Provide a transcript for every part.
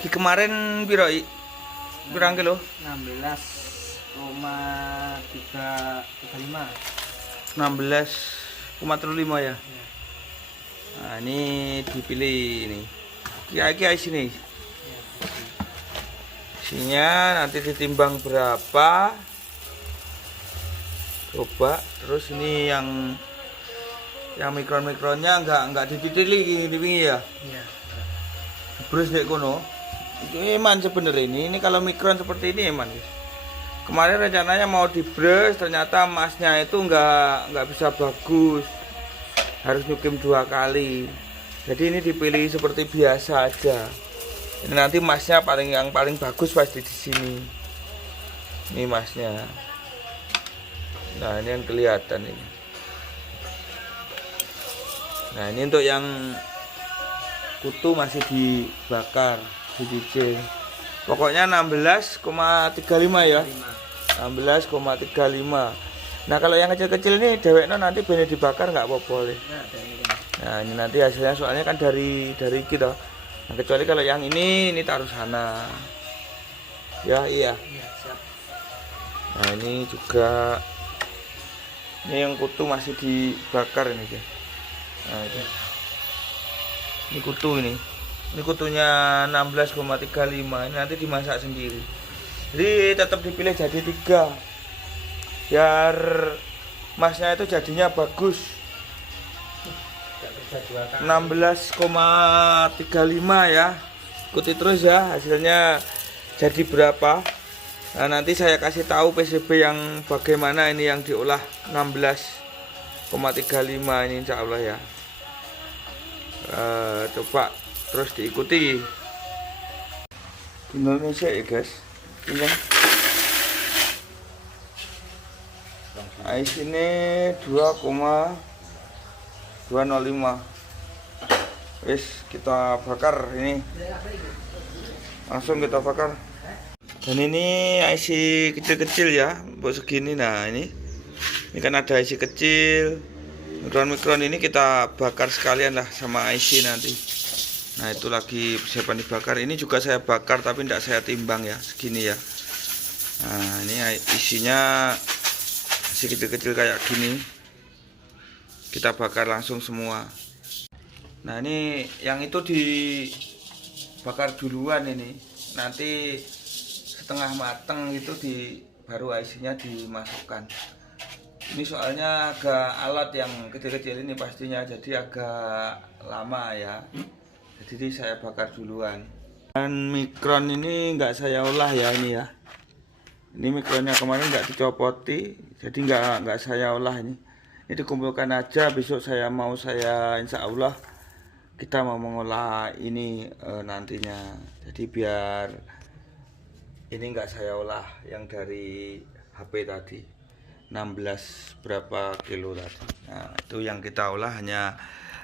Di kemarin piro pirang kilo? 16,335. 16,35 ya. Ya. Nah, ini dipilih ini. Kira-kira sini. Ya. Isinya nanti ditimbang berapa? Coba. Terus ini yang mikron-mikronnya enggak dititili gini ya. Iya. Terus dek kono. Ini eman sebenarnya ini kalau mikron seperti ini eman. Kemarin rencananya mau dibres, ternyata emasnya itu enggak bisa bagus. Harus nyukim 2 kali. Jadi ini dipilih seperti biasa aja. Ini nanti emasnya yang paling bagus pasti di sini. Ini emasnya. Nah, ini yang kelihatan ini. Nah, ini untuk yang kutu masih dibakar, dicuci. Pokoknya 16,35 ya. 16,35. Nah, kalau yang kecil-kecil ini dewekno nanti bener dibakar nggak apa-apa. Nah, ini nanti hasilnya soalnya kan dari kita. Nah, kecuali kalau yang ini taruh sana. Ya, iya. Iya, siap. Nah, ini juga yang kutu masih dibakar ini, guys. Nah, ini kutu ini. Ini kutunya 16,35. Ini nanti dimasak sendiri. Jadi tetap dipilih jadi 3. Biar emasnya itu jadinya bagus. 16,35 ya. Ikuti terus ya hasilnya jadi berapa. Nah, nanti saya kasih tahu PCB yang bagaimana ini yang diolah 16,35 ini insya Allah ya. Coba terus diikuti di Indonesia ya guys. Ini sini 2,205. Wis kita bakar ini. Langsung kita bakar. Dan ini IC kecil-kecil ya, buat segini. Nah, ini kan ada IC kecil. Mikron-mikron ini kita bakar sekalian lah sama IC nanti. Nah, itu lagi persiapan dibakar. Ini juga saya bakar tapi tidak saya timbang ya, segini ya. Nah, ini isinya IC kecil-kecil kayak gini. Kita bakar langsung semua. Nah, ini yang itu dibakar duluan ini. Nanti setengah mateng itu baru IC-nya dimasukkan. Ini soalnya agak alat yang kecil-kecil ini pastinya jadi agak lama ya. Jadi saya bakar duluan. Dan mikron ini nggak saya olah ya ini ya. Ini mikronnya kemarin nggak dicopoti, jadi nggak saya olah ini. Ini dikumpulkan aja. Besok saya insya Allah kita mau mengolah ini nantinya. Jadi biar ini nggak saya olah yang dari HP tadi 16 berapa kilo tadi. Nah, itu yang kita olah hanya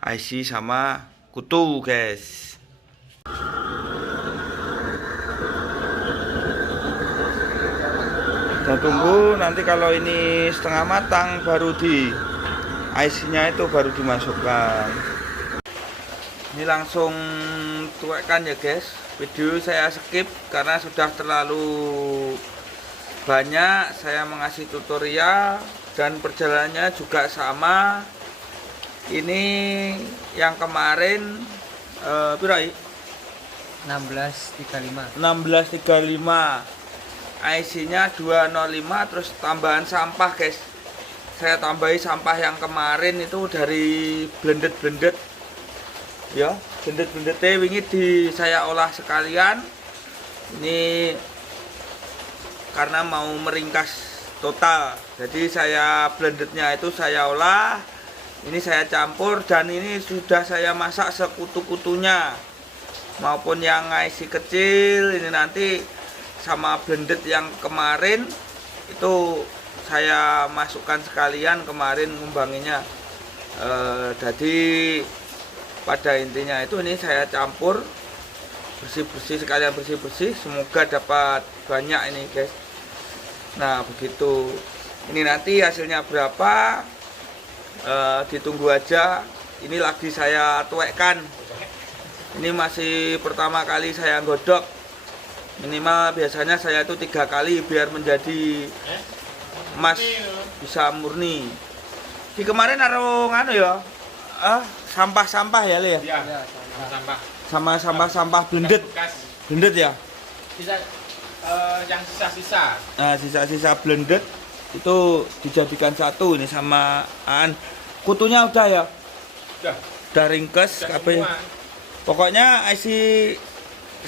IC sama kutu guys. Kita tunggu nanti kalau ini setengah matang baru IC-nya itu baru dimasukkan. Ini langsung tuaikan ya guys. Video saya skip karena sudah terlalu banyak saya mengasih tutorial dan perjalanannya juga sama. Ini yang kemarin pirai 16,35. 16,35. IC-nya 205 terus tambahan sampah guys. Saya tambahi sampah yang kemarin itu dari blended ya, blended wingi saya olah sekalian. Ini karena mau meringkas total, jadi saya blendednya itu saya olah, ini saya campur dan ini sudah saya masak sekutu-kutunya maupun yang IC kecil. Ini nanti sama blended yang kemarin itu saya masukkan sekalian kemarin ngumbanginya. Jadi pada intinya itu ini saya campur bersih-bersih sekalian, bersih-bersih, semoga dapat banyak ini guys. Nah begitu, ini nanti hasilnya berapa ditunggu aja. Ini lagi saya tuekkan Ini masih pertama kali saya godok. Minimal biasanya saya itu 3 kali biar menjadi emas, bisa murni. Di kemarin naruh anu ya, sampah-sampah ya Le ya? Iya, sampah. Sama sampah-sampah blendet. Blendet ya? Sisa, yang sisa-sisa. Nah, sisa-sisa blendet itu dijadikan satu ini sama kutunya udah ya? Udah ringkes kabeh. Pokoknya IC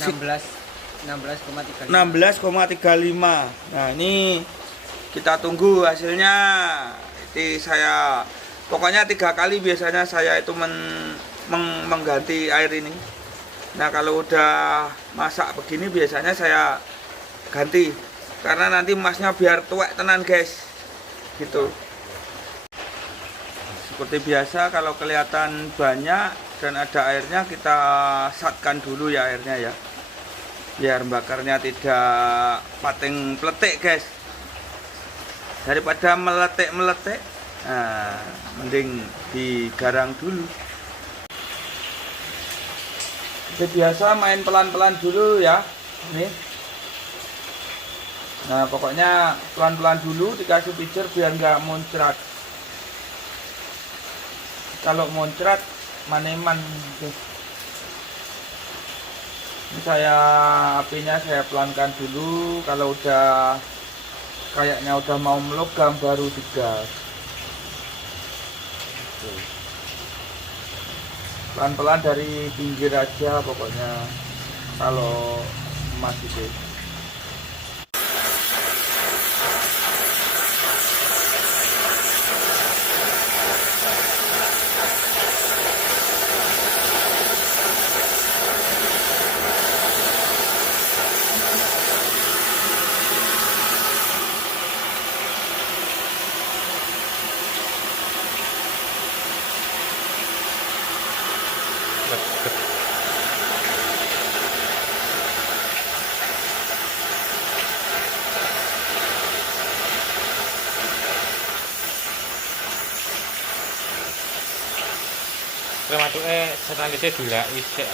16,35. 16,35. Nah, ini kita tunggu hasilnya. Jadi saya pokoknya 3 kali biasanya saya itu mengganti air ini. Nah, kalau udah masak begini biasanya saya ganti karena nanti emasnya biar tuwek tenan, guys. Gitu. Seperti biasa kalau kelihatan banyak dan ada airnya kita satkan dulu ya airnya ya. Biar bakarnya tidak pating peletik, guys. Daripada meletik-meletik, nah, mending digarang dulu. Seperti biasa main pelan-pelan dulu ya. Nih. Nah, pokoknya pelan-pelan dulu dikasih pijer biar nggak muncrat. Kalau muncrat maneman. Ini saya apinya saya pelankan dulu. Kalau udah kayaknya udah mau melogam baru digas. Pelan-pelan dari pinggir aja pokoknya kalau emas itu. Krematuke setangkise dilaki sik.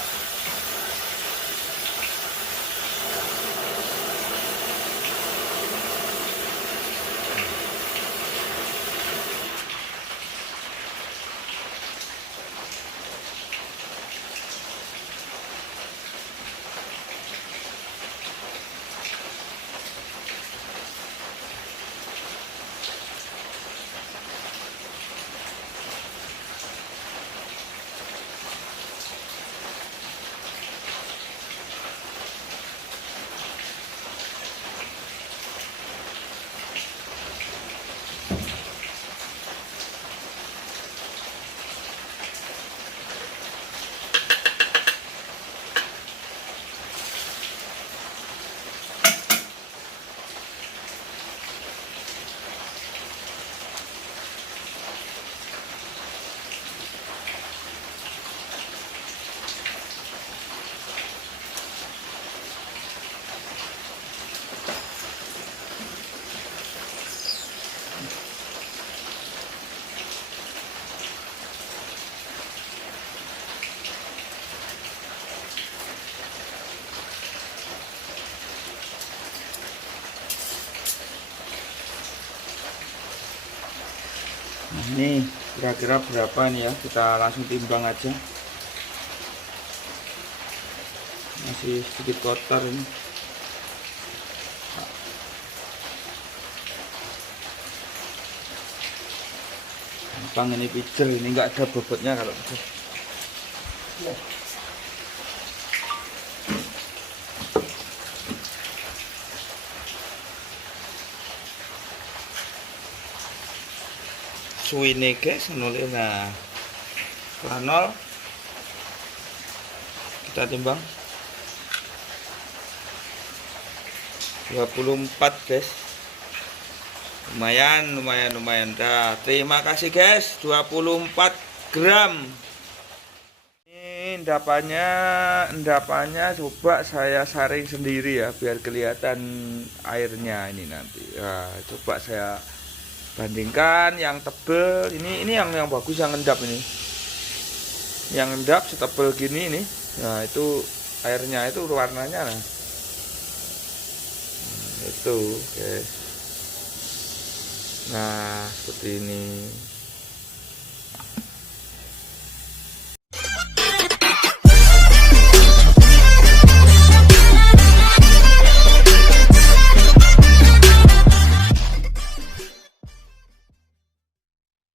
Nah, ini kira-kira berapa nih ya, kita langsung timbang aja. Masih sedikit kotor ini. Gampang ini pijer, ini nggak ada bobotnya kalau pijer. Suwine guys, nulis nah planol kita timbang 24 guys, lumayan dah. Terima kasih guys, 24 gram. Ini endapannya coba saya saring sendiri ya biar kelihatan airnya ini nanti. Nah, coba saya bandingkan yang tebel ini yang bagus, yang endap ini. Yang endap setebel gini ini. Nah, itu airnya itu warnanya nah. Itu, guys. Nah, seperti ini.